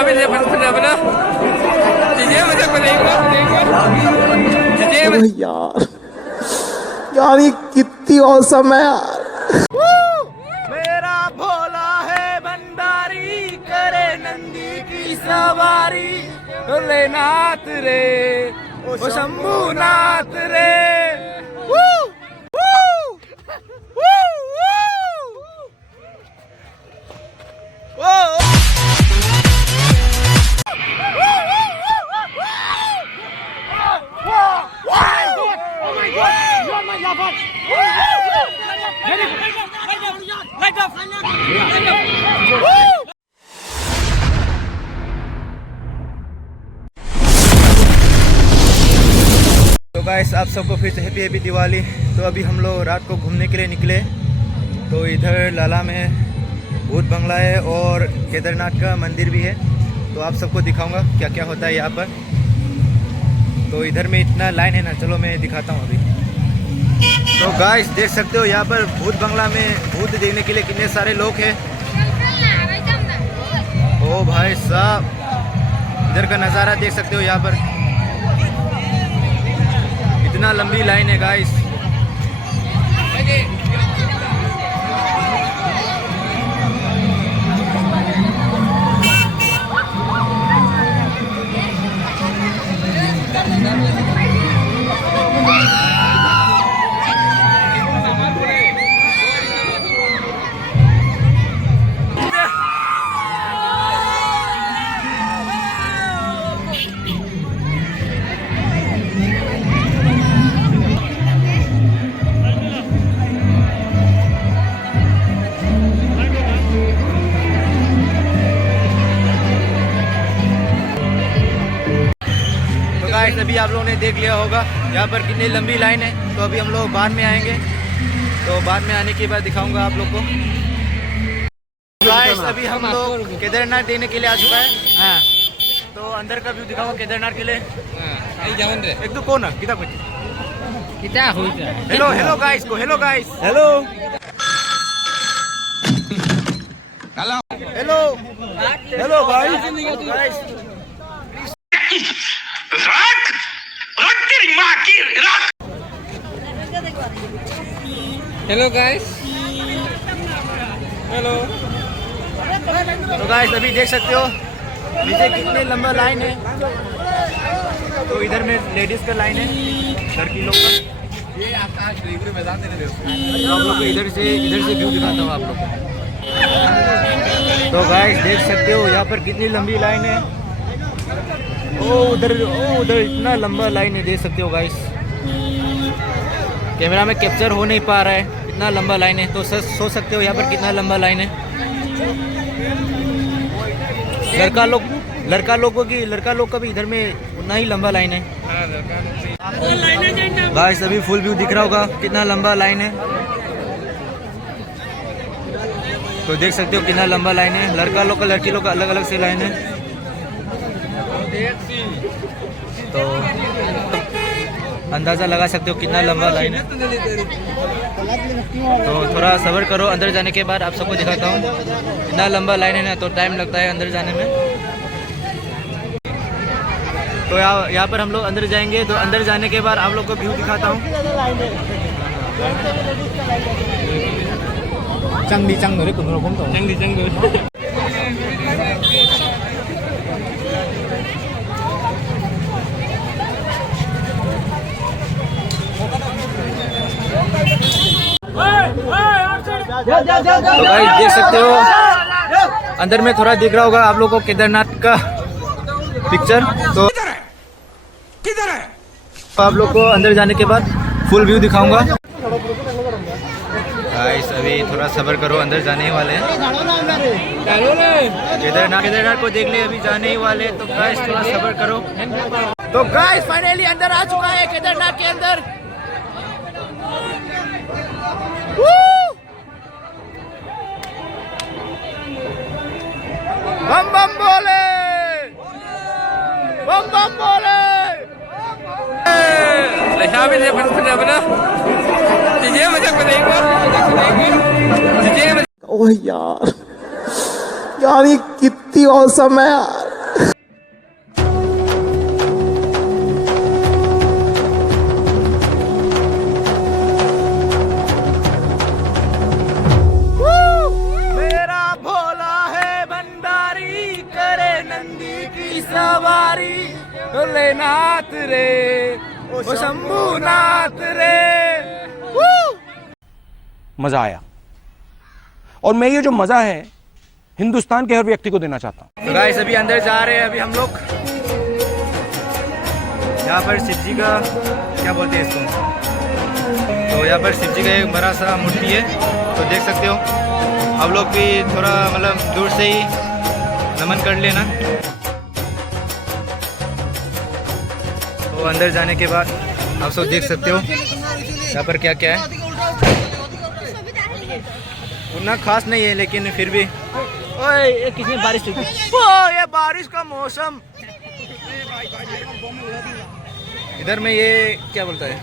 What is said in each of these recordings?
Sabi niya, pala pala. Sige, अरे यार यार ये कितनी औसम है यार। मेरा भोला है भंडारी करे नंदी की सवारी ले नाथ रे ओ शंभू नाथ रे तो गाइस आप सबको फिर से हैप्पी दिवाली। तो अभी हम लोग रात को घूमने के लिए निकले। तो इधर लाला में भूत बंगला है और केदारनाथ का मंदिर भी है। तो आप सबको दिखाऊंगा क्या क्या होता है यहाँ पर। तो इधर में इतना लाइन है ना, चलो मैं दिखाता हूँ अभी। तो गाइस देख सकते हो यहाँ पर भूत बंगला में भूत देखने के लिए कितने सारे लोग हैं। ओ भाई साहब, इधर का नज़ारा देख सकते हो। यहाँ पर इतना लंबी लाइन है गाइस। अभी आप लोगों ने देख लिया होगा यहाँ पर कितनी लंबी लाइन है। तो अभी हम लोग बाद में आएंगे। तो बाद में आने के बाद दिखाऊंगा आप लोग को। गाइस अभी हम लोग केदारनाथ देने के लिए आ चुका है। हाँ। तो अंदर का व्यू दिखाऊंगा केदारनाथ के लिए। एक तो कौन है कितना कुछ हेलो हेलो गाइस को hello guys hello hello hello guys hello guys hello. तो गाइस अभी देख सकते हो नीचे कितने लंबा लाइन है। तो इधर में लेडीज का लाइन है, लड़की लोग का। ये आपका डिलीवरी मैदान देने तो आप लोग को इधर से व्यू दिखाता हूँ आप लोग को। तो गाइस देख सकते हो यहाँ पर कितनी लंबी लाइन है। ओ उधर इतना लंबा लाइन है, देख सकते हो गाइस। कैमरा में कैप्चर हो नहीं पा रहा है, इतना लंबा लाइन है। तो सोच सकते हो यहाँ पर कितना लंबा लाइन है। लड़का लोग का भी इधर में उतना ही लंबा लाइन है। गाइस अभी फुल व्यू दिख रहा होगा कितना लंबा लाइन है। तो देख सकते हो कितना लंबा लाइन है। लड़का लोग का लड़की लोग का अलग अलग से लाइन है। तो अंदाज़ा लगा सकते हो कितना लंबा लाइन है। तो थोड़ा सब्र करो, अंदर जाने के बाद आप सबको दिखाता हूँ। इतना लंबा लाइन है ना, तो टाइम लगता है अंदर जाने में। तो यहाँ पर हम लोग अंदर जाएंगे। तो अंदर जाने के बाद आप लोग को व्यू दिखाता हूँ। तो भाई देख सकते हो अंदर में थोड़ा दिख रहा होगा आप लोगों को केदारनाथ का पिक्चर। तो किधर है आप लोग को अंदर जाने के बाद फुल व्यू दिखाऊंगा। गाइस अभी थोड़ा सब्र करो, अंदर जाने ही वाले हैं। केदारनाथ को देखने अभी जाने ही वाले हैं। तो गाइस थोड़ा सब्र करो। तो गाइस फाइनली अंदर आ चुका है केदारनाथ के अंदर। बम बम बोले, बम बम बोले। ओह यार यार ये कितनी औसम है यार। सवारी भोलेनाथ रे ओ शंभूनाथ रे। मजा आया और मैं ये जो मजा है हिंदुस्तान के हर व्यक्ति को देना चाहता हूं। तो गाइस अभी अंदर जा रहे हैं अभी हम लोग। यहाँ पर शिव जी का क्या बोलते हैं इसको, तो यहाँ पर शिव जी का एक बड़ा सा मूर्ति है, तो देख सकते हो आप लोग भी थोड़ा मतलब दूर से ही नमन कर लेना। तो अंदर जाने के बाद आप सब देख सकते हो यहाँ पर क्या क्या है। उतना खास नहीं है लेकिन फिर भी। ओए ये किसने बारिश की? ओ ये बारिश का मौसम। इधर में ये क्या बोलता है,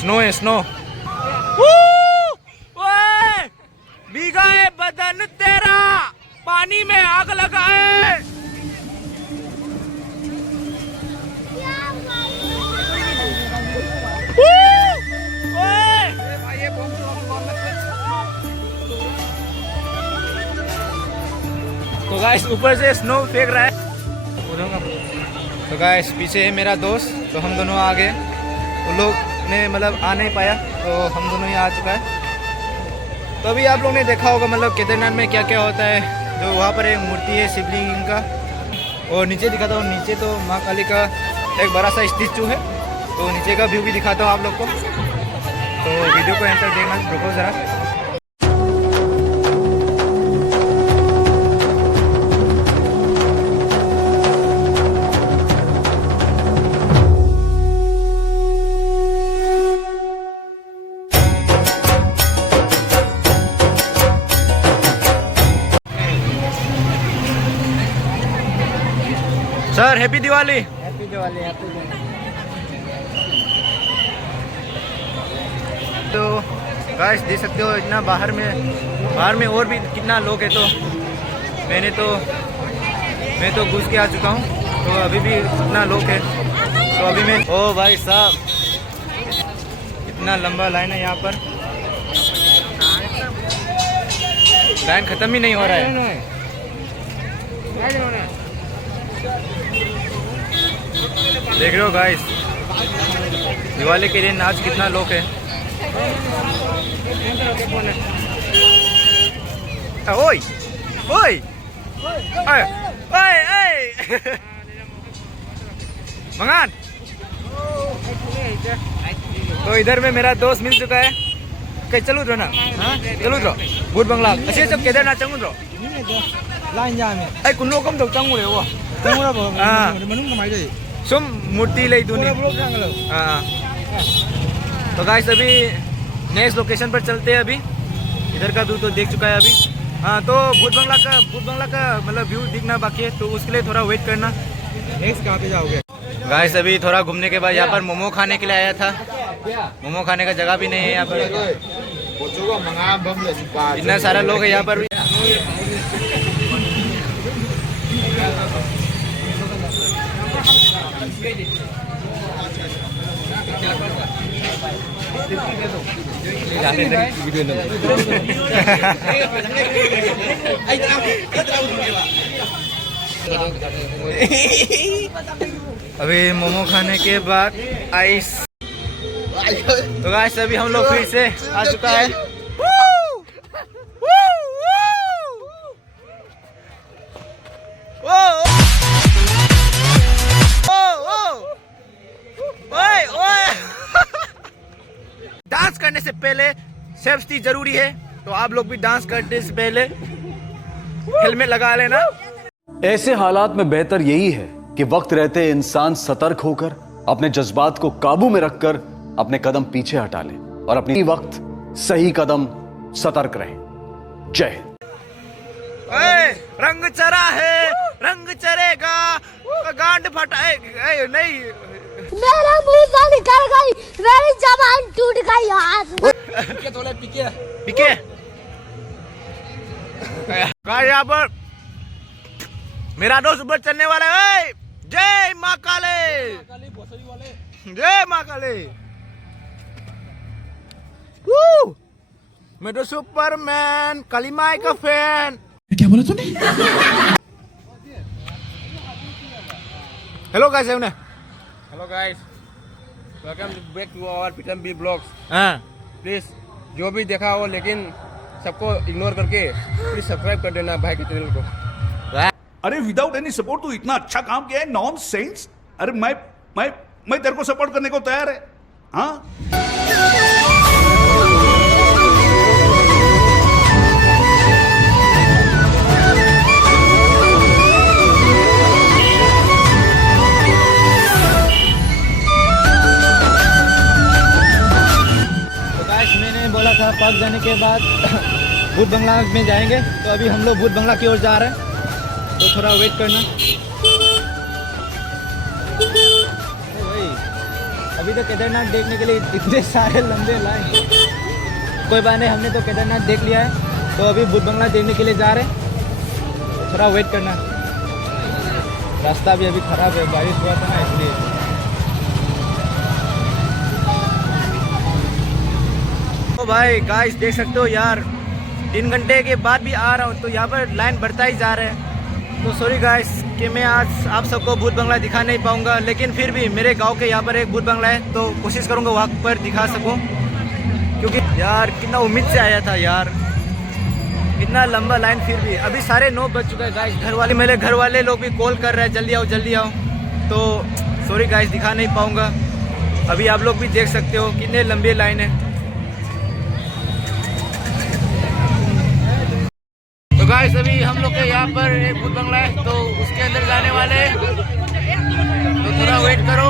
स्नो है, स्नो। ओए भीगा है बदन तेरा, पानी में आग लगा है। तो गाइस ऊपर से स्नो फेंक रहा है। तो गाइस पीछे है मेरा दोस्त, तो हम दोनों आ गए। वो लोग ने मतलब आ नहीं पाया तो हम दोनों ही आ चुका है। तो अभी आप लोग ने देखा होगा मतलब केदारनाथ में क्या क्या होता है। जो वहाँ पर एक मूर्ति है शिवलिंग का, और नीचे दिखाता हूँ। नीचे तो माँ काली का एक बड़ा सा स्टैचू है, तो नीचे का व्यू भी दिखाता हूँ आप लोग को। तो वीडियो को एंड तक देखना, रुको ज़रा। Sir happy Diwali. Happy Diwali, happy Diwali. तो गाइस देख सकते हो इतना बाहर में और भी कितना लोग है। तो मैं तो घुस के आ चुका हूँ, तो अभी भी कितना लोग है। तो अभी मैं, ओ भाई साहब इतना लंबा लाइन है यहाँ पर, लाइन ख़त्म ही नहीं हो रहा है। देख रहे हो गाइस दिवाली के दिन आज कितना लोग है। ओए ओए ओए ओए मंगान। तो इधर में मेरा दोस्त मिल चुका है। कहीं चलू रो ना, चलू रो भूत बंगला अच्छे सब केदारनाथ चंगू रो लाइन जा में आई कुन लोकम तो चंगू रे वो तंगुरा बो मनुंग कमाई दे सुम मूर्ति ले दूनी। ब्लॉक जांगलो। हाँ तो गाइस अभी नेक्स्ट लोकेशन पर चलते हैं। अभी इधर का व्यू तो देख चुका है अभी। हाँ तो भूत बंगला का मतलब व्यू दिखना बाकी है, तो उसके लिए थोड़ा वेट करना। नेक्स्ट कहाँ पे जाओगे? गाइस अभी थोड़ा घूमने के बाद यहाँ पर मोमो खाने के लिए आया था। मोमो खाने का जगह भी नहीं है यहाँ पर, इतना सारा लोग है यहाँ पर। अभी मोमो खाने के बाद आइस। तो गाइस अभी हम लोग फिर से आ चुका है। डांस करने से पहले सेफ्टी जरूरी है, तो आप लोग भी डांस करने से पहले हेलमेट लगा लेना। ऐसे हालात में बेहतर यही है कि वक्त रहते इंसान सतर्क होकर अपने जज्बात को काबू में रखकर अपने कदम पीछे हटा ले और अपनी वक्त सही कदम सतर्क रहे। जय हिंद। रंग चरा है, रंग चरेगा, गांड फटाए नहीं। मेरा मुंह से निकल गई, मेरी जबान टूट गई यार। पीके यहाँ पर मेरा दोस्त ऊपर चलने वाला है। जय माँ काले, जय माँ काले। मैं तो सुपरमैन काली माई का फैन। क्या बोला तूने? हेलो कैसे उन्हें hello guys, welcome back to our Pritam B blogs. हाँ प्लीज जो भी देखा हो, लेकिन सबको इग्नोर करके प्लीज सब्सक्राइब कर देना भाई के चैनल को। अरे विदाउट एनी सपोर्ट तू इतना अच्छा काम किया है, नॉनसेंस। अरे मैं तेरे को सपोर्ट करने को तैयार है। हाँ तो गाइस मैंने बोला था पार्क जाने के बाद भूत बंगला में जाएंगे, तो अभी हम लोग भूत बंगला की ओर जा रहे हैं, तो थोड़ा वेट करना। अरे भाई अभी तो केदारनाथ देखने के लिए इतने सारे लंबे लाइन। कोई बात नहीं, हमने तो केदारनाथ देख लिया है, तो अभी भूत बंगला देखने के लिए जा रहे हैं, तो थोड़ा वेट करना। रास्ता भी अभी खराब है, बारिश हुआ था ना इसलिए। तो भाई गाइस देख सकते हो यार, 3 घंटे के बाद भी आ रहा हूँ तो यहाँ पर लाइन बढ़ता ही जा रहा है। तो सॉरी गाइस कि मैं आज आप सबको भूत बंगला दिखा नहीं पाऊँगा, लेकिन फिर भी मेरे गांव के यहाँ पर एक भूत बंगला है, तो कोशिश करूँगा वहाँ पर दिखा सकूँ। क्योंकि यार कितना उम्मीद से आया था यार, इतना लंबा लाइन, फिर भी अभी 9:30 बज चुका है गाइस। मेरे घर वाले लोग भी कॉल कर रहे हैं जल्दी आओ जल्दी आओ, तो सॉरी गाइस दिखा नहीं पाऊँगा। अभी आप लोग भी देख सकते हो कितने लंबी लाइन है। तो गाइस अभी हम लोग के यहाँ पर एक भूत बंगला है, तो उसके अंदर जाने वाले हैं, तो थोड़ा वेट करो।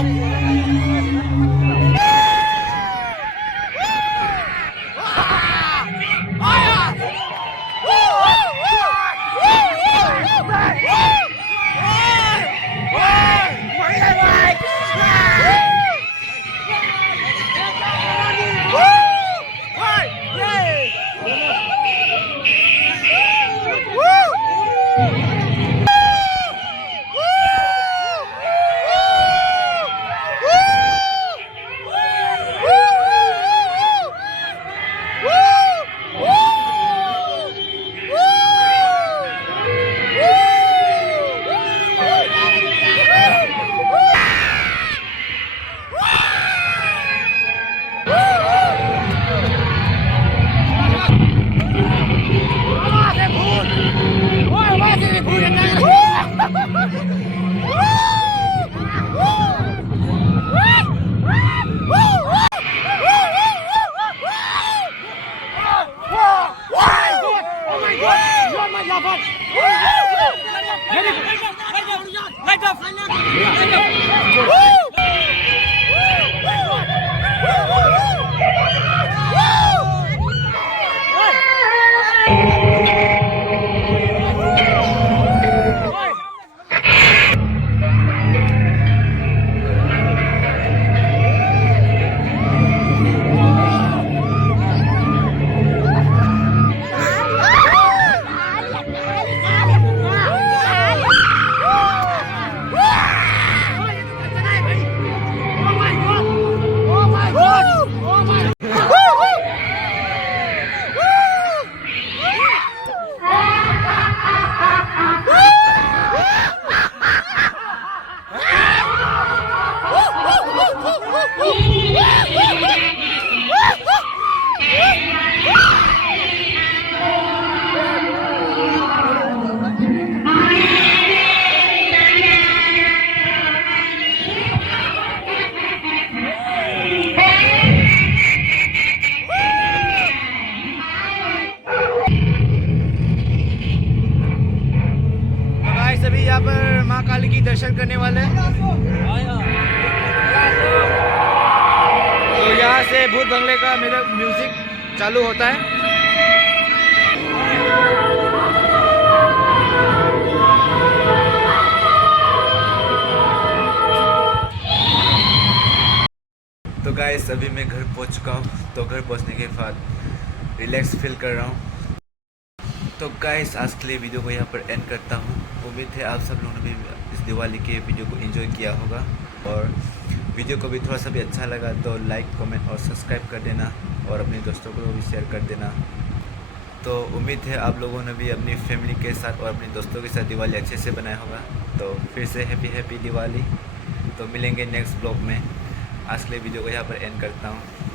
अभी यहाँ पर माँ काली की दर्शन करने वाले हैं, तो यहाँ से भूत बंगले का मेरा म्यूजिक चालू होता है। तो गाइस अभी मैं घर पहुँच चुका हूँ, तो घर पहुँचने के बाद रिलैक्स फील कर रहा हूँ। तो गाइस आज के लिए वीडियो को यहाँ पर एंड करता हूँ। उम्मीद है आप सब लोगों ने भी इस दिवाली के वीडियो को एंजॉय किया होगा, और वीडियो को भी थोड़ा सा भी अच्छा लगा तो लाइक कमेंट और सब्सक्राइब कर देना, और अपने दोस्तों को भी शेयर कर देना। तो उम्मीद है आप लोगों ने भी अपनी फैमिली के साथ और अपने दोस्तों के साथ दिवाली अच्छे से बनाया होगा। तो फिर से हैप्पी दिवाली। तो मिलेंगे नेक्स्ट ब्लॉग में। आज के लिए वीडियो को यहाँ पर एंड करता हूँ।